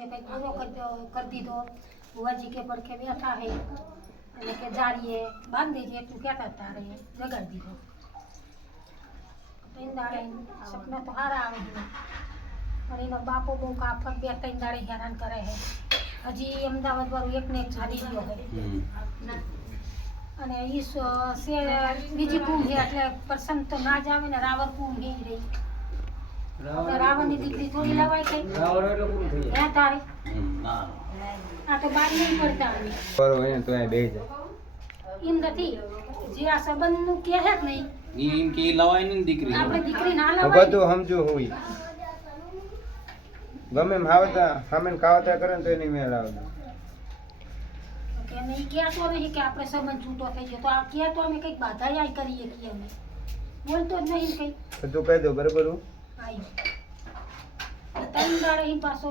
ये कहीं पूरो कर दी दो बुआ जी के पड़के बैठा है અને કે જાળીએ બાંધ દેજે એટલું કહેતા તારે જગાડી દીધો ત્રણ દાડે સપના તો સારા આવે છે પણ એનો બાપો બહુ કાફક બે ત્રણ દાડે હેરાન કરે છે હજી અમદાવાદ વાળું એકને એક ચાલી ગયો છે અને ઈ બીજી કુમ છે એટલે પસંદ તો ના જ આવે ને રાવણ કુમ એ રહી રાવણની દીકરી થોડી લવાય કઈ હે તારે આ તો બાર નહીં પડતા બરોબર તો બે જાય એમ નથી જે આ સંબંધનું કહે છે કે નહીં એમ કે લવાય ને દીકરી આપણે દીકરી ના લવાય બધું સમજુ હોય ગમે એમ આવતા સામે કાવતા કરે ને તો એની મેળ આવે કે નહીં કહેતો નહીં કે આપણે સંબંધ છૂટો થઈ ગયો તો આ કહે તો અમે કંઈક બાધા આય કરીએ કે અમે બોલતો જ નહીં કંઈ તો તું કહી દો બરાબર હું આવ્યો ત્રણ દાડે અહીં પાછો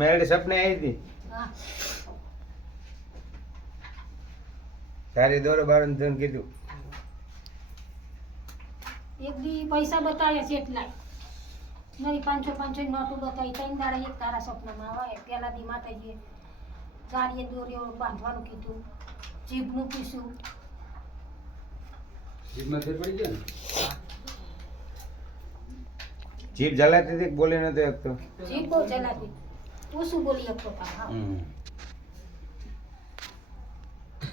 મેળે સપને આવી હતી હા તારી દોરો બાર ને કીધું એક દી પૈસા બતાવ્યા છે એટલાય નરી 500 નોટું બતાવી ત્રણ દાડે એક તારા સપનામાં આવે પેલા દી માતાજીએ જારીએ દોરીઓ બાંધવાનું કીધું જીભનું પીસું જીભમાં ફેર પડી ગયો ને જીભ જલાતી હતી બોલી નતો એકતો જીભ બહુ જલાતી તું શું બોલી શકતો તારા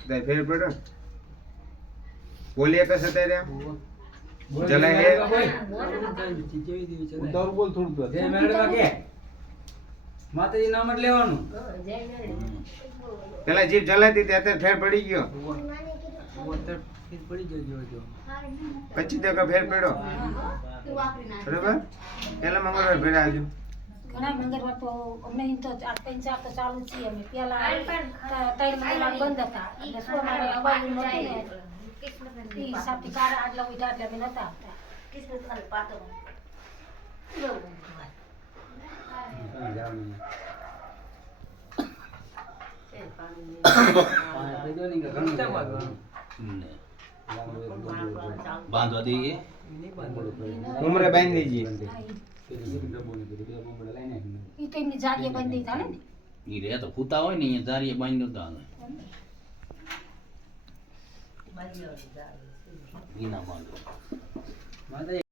તાર ફેર પડ્યો બોલી એક હશે ત્યારે જલાય હે ઉતાર બોલ થોડું જય મેળવા કે માતાજી નામ જ લેવાનું પેલા જીભ જલાતી હતી અત્યારે ફેર પડી ગયો પછી તો ફેર પડ્યો બરાબર પેલા મંગળવાર ફેર આવજો ઘણા મંગળવાર તો અમને એમ તો 4-5 તો ચાલુ જ છીએ અમે પેલા 3 મહિના બંધ હતા એટલે સોમવારે અવાયું નહોતું ને ઈ હિસાબથી કાળા આટલા ઉઠા એટલે અમે નતા આવતા બાંધવા દઈએ ઉમરે બાંધી દીજીએ ઈ તો એમની જાડીએ બંધી થાય ને ઈ રે તો ફૂતા હોય ને અહીંયા જારીએ બાંધી દો ઈના બાંધો